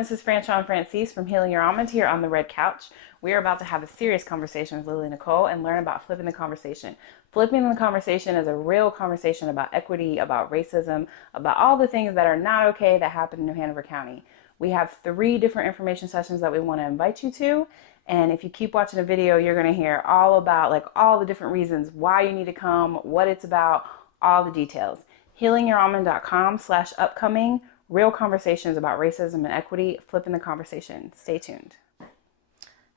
This is Franchon Francis from Healing Your Almond here on the Red Couch. We are about to have a serious conversation with Lily Nicole and learn about flipping the conversation. Flipping the conversation is a real conversation about equity, about racism, about all the things that are not okay that happen in New Hanover County. We have 3 different information sessions that we want to invite you to. And if you keep watching the video, you're going to hear all about all the different reasons why you need to come, what it's about, all the details. HealingYourAlmond.com/upcoming. Real conversations about racism and equity, flipping the conversation. Stay tuned.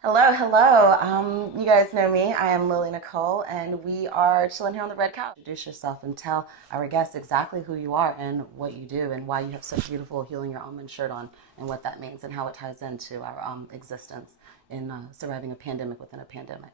Hello. You guys know me. I am Lily Nicole, and we are chilling here on the Red Couch. Introduce yourself and tell our guests exactly who you are and what you do and why you have such a beautiful Healing Your Almond shirt on and what that means and how it ties into our existence in surviving a pandemic within a pandemic.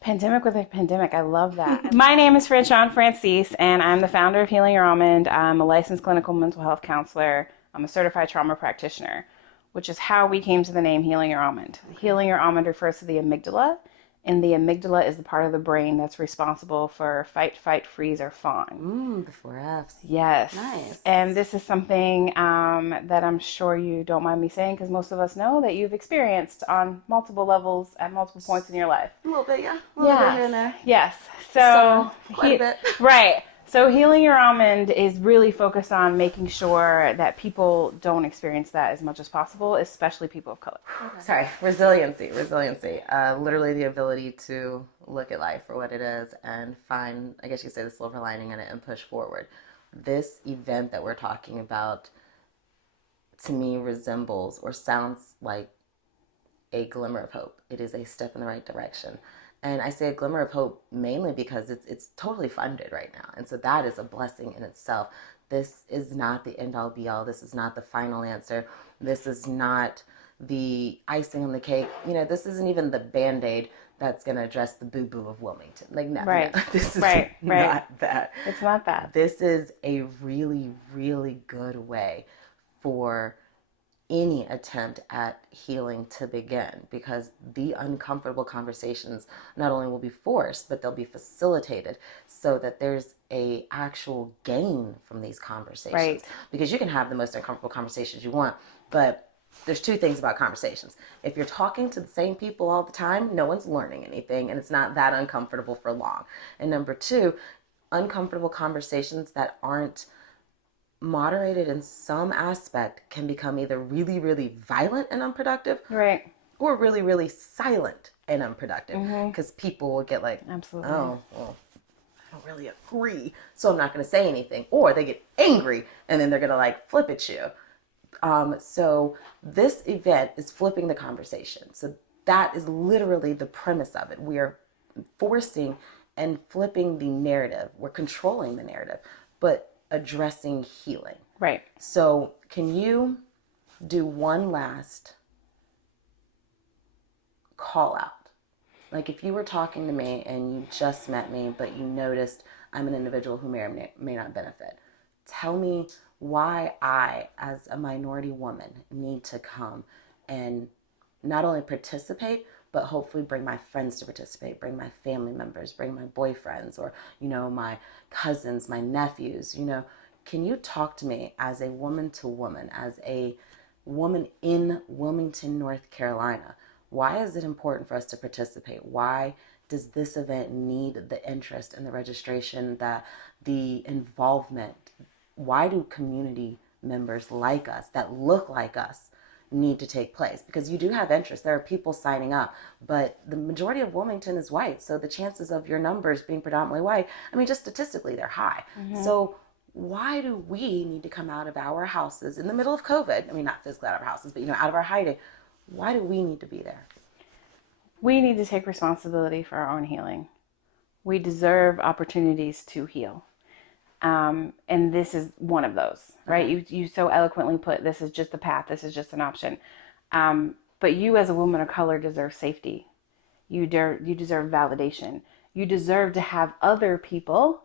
Pandemic with a pandemic. I love that. My name is Franchon Francis, and I'm the founder of Healing Your Almond. I'm a licensed clinical mental health counselor. I'm a certified trauma practitioner, which is how we came to the name Healing Your Almond. Healing Your Almond refers to the amygdala, and the amygdala is the part of the brain that's responsible for fight, freeze, or fawn. The 4 Fs. Yes. Nice. And this is something that I'm sure you don't mind me saying, because most of us know that you've experienced on multiple levels at multiple points in your life. A little bit, yeah. A little bit here and there. Yes. So quite a bit. Right. So Healing Your Almond is really focused on making sure that people don't experience that as much as possible, especially people of color. Okay. Sorry, resiliency. Literally the ability to look at life for what it is and find, I guess you could say, the silver lining in it and push forward. This event that we're talking about, to me, resembles or sounds like a glimmer of hope. It is a step in the right direction. And I say a glimmer of hope mainly because it's totally funded right now. And so that is a blessing in itself. This is not the end all be all. This is not the final answer. This is not the icing on the cake. This isn't even the Band-Aid that's going to address the boo-boo of Wilmington. No. This is not that. It's not that. This is a really, really good way for any attempt at healing to begin, because the uncomfortable conversations not only will be forced, but they'll be facilitated so that there's a actual gain from these conversations. Right. Because you can have the most uncomfortable conversations you want, but there's 2 things about conversations. If you're talking to the same people all the time, no one's learning anything, and it's not that uncomfortable for long. And number 2, uncomfortable conversations that aren't moderated in some aspect can become either really, really violent and unproductive, right, or really, really silent and unproductive, because people will get like, absolutely, oh, well, I don't really agree, so I'm not going to say anything, or they get angry and then they're going to flip at you. So this event is flipping the conversation. So that is literally the premise of it. We are forcing and flipping the narrative. We're controlling the narrative, but addressing healing. Right. So can you do one last call out? Like if you were talking to me and you just met me, but you noticed I'm an individual who may or may not benefit. Tell me why I, as a minority woman, need to come and not only participate, but hopefully bring my friends to participate, bring my family members, bring my boyfriends, or, my cousins, my nephews. Can you talk to me as a woman to woman, as a woman in Wilmington, North Carolina? Why is it important for us to participate? Why does this event need the interest and the registration, the involvement? Why do community members like us, that look like us, need to take place? Because you do have interest. There are people signing up, but the majority of Wilmington is white. So the chances of your numbers being predominantly white, just statistically, they're high. So why do we need to come out of our houses in the middle of COVID? Not physically out of our houses, but out of our hiding. Why do we need to be there? We need to take responsibility for our own healing. We deserve opportunities to heal. And this is one of those, right? You so eloquently put, this is just a path. This is just an option. But you as a woman of color deserve safety. You deserve validation. You deserve to have other people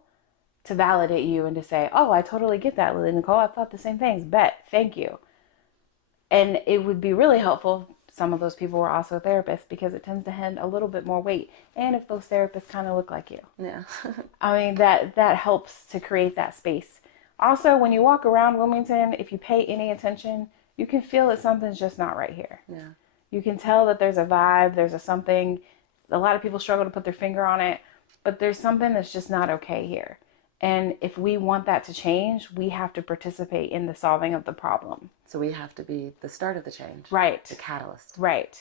to validate you and to say, oh, I totally get that, Lily Nicole. I thought the same things. Bet. Thank you. And it would be really helpful. Some of those people were also therapists, because it tends to hand a little bit more weight. And if those therapists kind of look like you. Yeah. that helps to create that space. Also, when you walk around Wilmington, if you pay any attention, you can feel that something's just not right here. Yeah. You can tell that there's a vibe, there's a something. A lot of people struggle to put their finger on it, but there's something that's just not okay here. And if we want that to change, we have to participate in the solving of the problem. So we have to be the start of the change. Right. The catalyst. Right.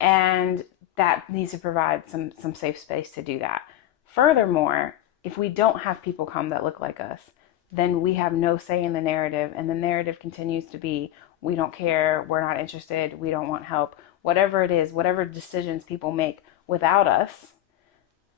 And that needs to provide some safe space to do that. Furthermore, if we don't have people come that look like us, then we have no say in the narrative, and the narrative continues to be, we don't care, we're not interested, we don't want help. Whatever it is, whatever decisions people make without us,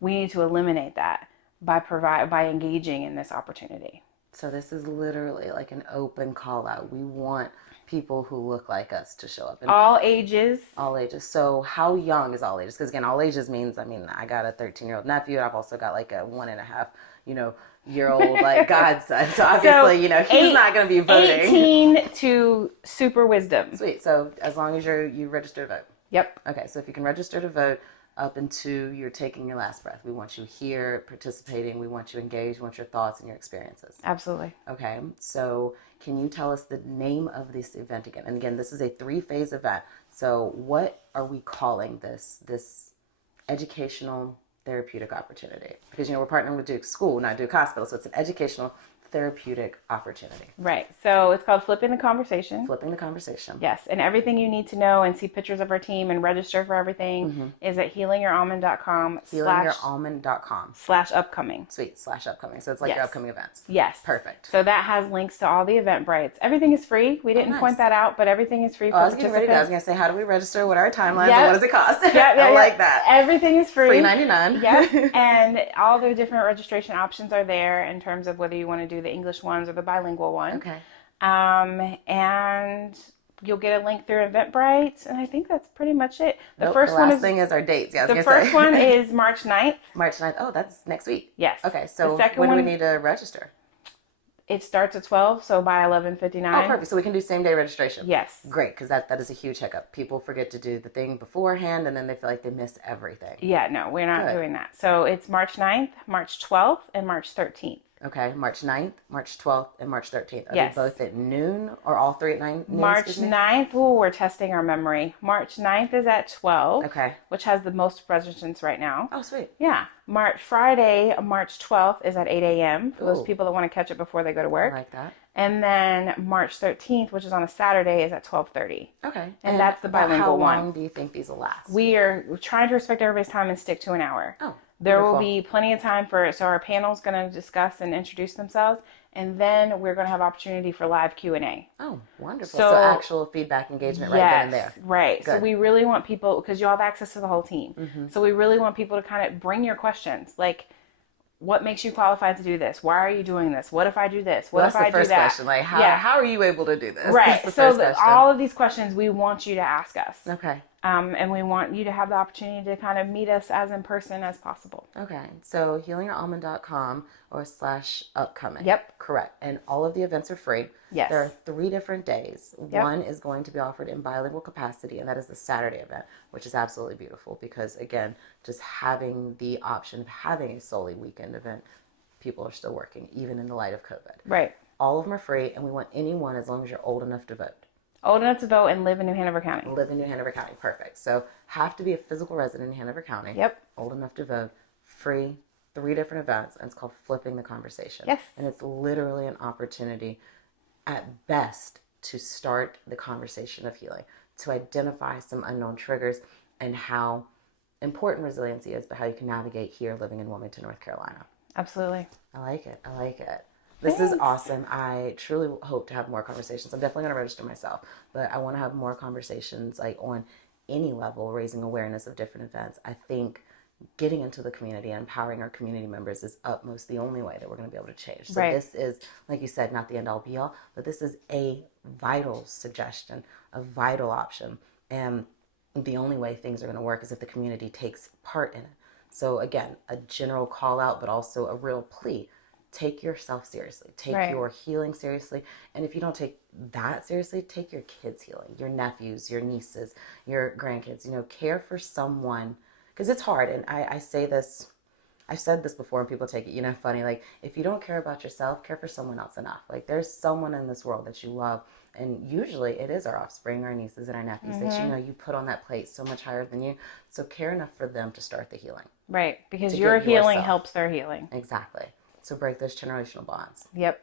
we need to eliminate that by engaging in this opportunity. So this is literally like an open call out. We want people who look like us to show up. And all ages. All ages. So how young is all ages? Because again, all ages means, I mean, I got a 13-year-old nephew. I've also got like a 1.5, year old like godson. So obviously, he's not going to be voting. 18 to super wisdom. Sweet. So as long as you register to vote. Yep. Okay. So if you can register to vote up until you're taking your last breath, we want you here participating. We want you engaged. We want your thoughts and your experiences. Absolutely. Okay. So can you tell us the name of this event again? And again, this is a 3-phase event. So what are we calling this educational therapeutic opportunity? Because, we're partnering with Duke School, not Duke Hospital. So it's an educational therapeutic opportunity. Right. So it's called Flipping the Conversation. Flipping the Conversation. Yes. And everything you need to know and see pictures of our team and register for everything is at healingyourouralmond.com healingyourouralmond.com/upcoming. Sweet. /upcoming. So it's like your upcoming events. Yes. Perfect. So that has links to all the Eventbrites. Everything is free. We didn't point that out, but everything is free for participants. I was going to say, how do we register? What are our timelines? And what does it cost? I like that. Everything is free. Free 99. Yep. And all the different registration options are there in terms of whether you want to do the English ones or the bilingual one. Okay. And you'll get a link through Eventbrite, and I think that's pretty much it. The last thing is our dates. Yeah, the first one is March 9th. March 9th. Oh, that's next week. Yes. Okay, so when do we need to register? It starts at 12, so by 11:59. Oh, perfect. So we can do same day registration. Yes. Great, because that is a huge hiccup. People forget to do the thing beforehand, and then they feel like they miss everything. Yeah, no, we're not doing that. So it's March 9th, March 12th, and March 13th. Okay, March 9th, March 12th, and March 13th. Are yes. they both at noon, or all three at 9? March 9th, we're testing our memory. March 9th is at 12. Okay. Which has the most registrants right now. Oh, sweet. Yeah. Friday, March 12th is at 8 a.m. for those people that want to catch it before they go to work. I like that. And then March 13th, which is on a Saturday, is at 12:30. Okay. And that's the bilingual one. How long do you think these will last? We're trying to respect everybody's time and stick to an hour. Oh, there will be plenty of time so our panel's going to discuss and introduce themselves, and then we're going to have opportunity for live Q&A. Oh, wonderful. So actual feedback engagement right then and there. Right. Good. So we really want people, because you'll have access to the whole team. Mm-hmm. So we really want people to kind of bring your questions, like, what makes you qualified to do this? Why are you doing this? What if I do this? What if I do that? That's the first question. Like, how are you able to do this? Right. So all of these questions we want you to ask us. Okay. And we want you to have the opportunity to kind of meet us as in person as possible. Okay. So healingyourouralmond.com or /upcoming. Yep. Correct. And all of the events are free. Yes. There are 3 different days. Yep. One is going to be offered in bilingual capacity, and that is the Saturday event, which is absolutely beautiful because, again, just having the option of having a solely weekend event, people are still working, even in the light of COVID. Right. All of them are free, and we want anyone as long as you're old enough to vote. Old enough to vote and live in New Hanover County. Live in New Hanover County. Perfect. So have to be a physical resident in Hanover County. Yep. Old enough to vote. Free. 3 different events. And it's called Flipping the Conversation. Yes. And it's literally an opportunity at best to start the conversation of healing, to identify some unknown triggers and how important resiliency is, but how you can navigate here living in Wilmington, North Carolina. Absolutely. I like it. This is awesome. I truly hope to have more conversations. I'm definitely going to register myself, but I want to have more conversations like on any level, raising awareness of different events. I think getting into the community and empowering our community members is utmost the only way that we're going to be able to change. So This is, like you said, not the end all be all, but this is a vital suggestion, a vital option. And the only way things are going to work is if the community takes part in it. So again, a general call out, but also a real plea. Take yourself seriously. Take your healing seriously. And if you don't take that seriously, take your kids' healing, your nephews, your nieces, your grandkids. Care for someone, because it's hard. And I say this, I've said this before and people take it, funny. Like, if you don't care about yourself, care for someone else enough. Like, there's someone in this world that you love And usually it is our offspring, our nieces and our nephews that you put on that plate so much higher than you. So care enough for them to start the healing. Right, because your healing helps their healing. Exactly. So break those generational bonds. Yep.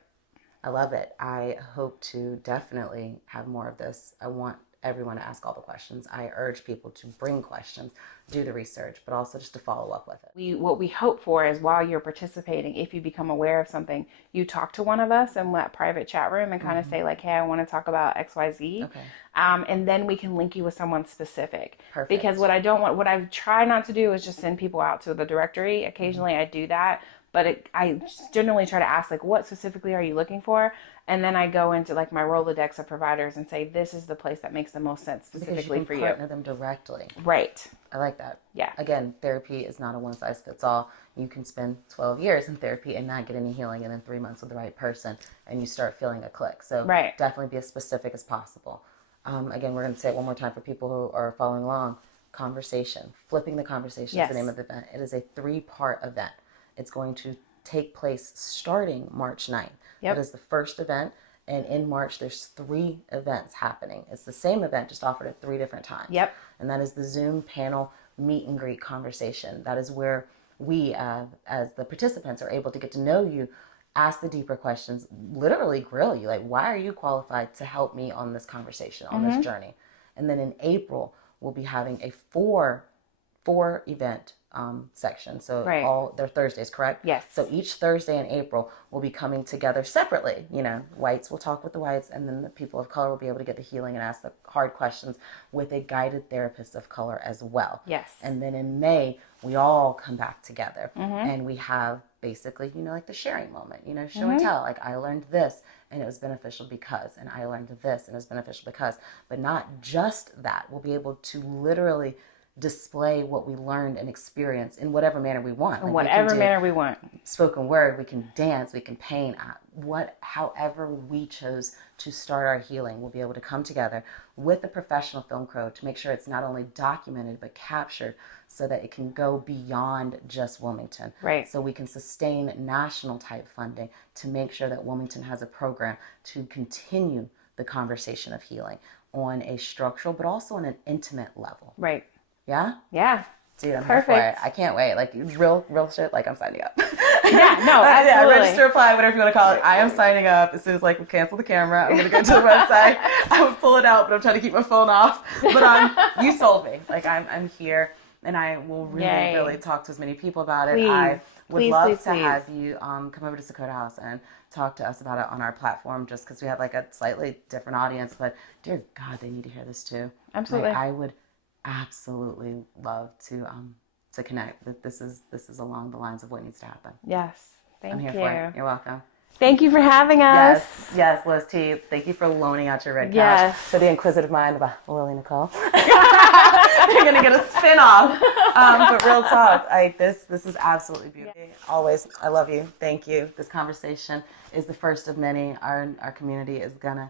I love it. I hope to definitely have more of this. I want everyone to ask all the questions. I urge people to bring questions, do the research, but also just to follow up with it. What we hope for is while you're participating, if you become aware of something, you talk to one of us in that private chat room and kind of say like, hey, I want to talk about XYZ. Okay. And then we can link you with someone specific. Perfect. Because what I try not to do is just send people out to the directory. Occasionally I do that, but I generally try to ask like, what specifically are you looking for? And then I go into like my Rolodex of providers and say, this is the place that makes the most sense specifically for you. Because you can partner them directly. Right. I like that. Yeah. Again, therapy is not a one size fits all. You can spend 12 years in therapy and not get any healing, and then 3 months with the right person and you start feeling a click. So definitely be as specific as possible. Again, we're going to say it one more time for people who are following along. Conversation. Flipping the conversation is the name of the event. It is a 3-part event. It's going to take place starting March 9th. That is the first event. And in March, there's 3 events happening. It's the same event, just offered at 3 different times. Yep. And that is the Zoom panel meet and greet conversation. That is where we, as the participants, are able to get to know you, ask the deeper questions, literally grill you. Like, why are you qualified to help me on this conversation, on this journey? And then in April, we'll be having a 4 event section. So they're Thursdays, correct? Yes. So each Thursday in April will be coming together separately. Whites will talk with the whites, and then the people of color will be able to get the healing and ask the hard questions with a guided therapist of color as well. Yes. And then in May, we all come back together and we have basically, like the sharing moment, show and tell. Like, I learned this and it was beneficial because, and I learned this and it was beneficial because, but not just that. We'll be able to literally display what we learned and experience in whatever manner we want. In whatever manner we want. Spoken word, we can dance, we can paint, however we chose to start our healing. We'll be able to come together with a professional film crew to make sure it's not only documented but captured so that it can go beyond just Wilmington. Right. So we can sustain national type funding to make sure that Wilmington has a program to continue the conversation of healing on a structural but also on an intimate level. Right. Yeah? Yeah. Dude, I'm here for it. I can't wait. Like, real shit, like, I'm signing up. Yeah, no, absolutely. Register, apply, whatever you want to call it. I am signing up as soon as, we cancel the camera. I'm going to go to the website. I would pull it out, but I'm trying to keep my phone off. But you sold me. Like, I'm here, and I will really talk to as many people about it. I would love to have you come over to Sakota House and talk to us about it on our platform, just because we have, a slightly different audience. But, dear God, they need to hear this, too. Absolutely. I would absolutely love to connect. That this is along the lines of what needs to happen. Yes. Thank you. I'm here for it. You're welcome. Thank you for having us. Yes, Liz T. Thank you for loaning out your red couch to the inquisitive mind of Lily Nicole. You're gonna get a spin-off. But real talk, this is absolutely beautiful. Always, I love you. Thank you. This conversation is the first of many. Our community is gonna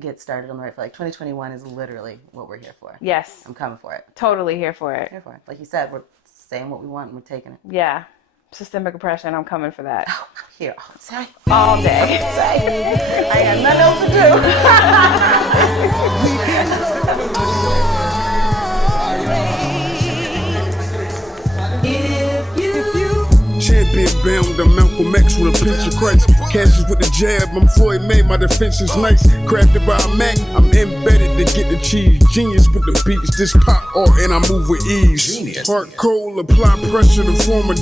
get started on the right foot. 2021 is literally what we're here for. Yes. I'm coming for it. Totally here for it. Here for it. Like you said, we're saying what we want and we're taking it. Yeah. Systemic oppression, I'm coming for that. Oh, I'm here all day. All day. I got nothing else to do. Champion bound to Malcolm X with a pinch of Christ. Cashes with the jab, I'm Floyd May, my defense is nice. Crafted by a Mac, I'm embedded to get the cheese. Genius with the beats, this pop art and I move with ease. Heart cold, apply pressure to form a